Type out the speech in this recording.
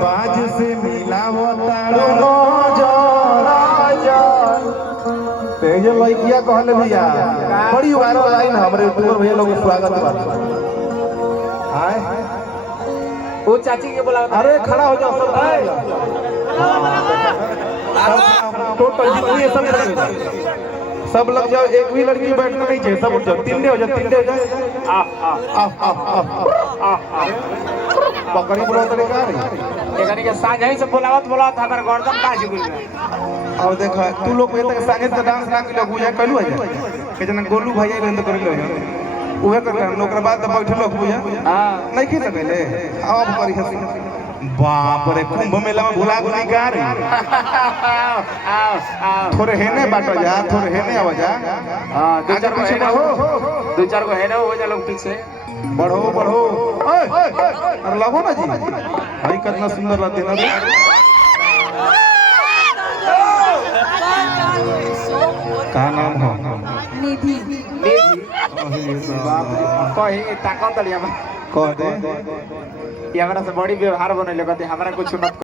बाज से मिला वो तारो नजर तेज लइकिया कहले भैया बड़ी वायरल लाइन हमरे यूट्यूबर भैया लोग स्वागत बा हाय वो चाची के बोला अरे खड़ा हो जाओ सब टोटल जितनी सब खड़े हो जाओ सब लग जाओ एक भी लड़की बैठना नहीं चाहिए सब उठ जाओ तीन हो जाओ आ बकरी बोला तरीका रही एकनी के साँझ ही से बोलावत हमर गर्दन काज गुल में अब देखा तू लोग ये तक संगीत का डांस ना के लोग बुझा कलू है के जना गोलू भैया बंद कर लो उहे कर हम ओकरा बाद बैठल लोग बुझा हां नहीं की सकले अब करी हंसी बाप रे कुंभ मेला में भुला गुली का रही थोड़े हेने बाटो जा थोड़े हेने आवा जा हां दो चार पीछे बढ़ो को है ना हो जा लोग पीछे बढ़ो बढ़ो अरे लगो ना जी भाई कितना सुंदर लगते ना का नाम हो निधि कही ताकत लिया कह दे ये हमरा से बड़ी व्यवहार बने लगते हमरा कुछ मत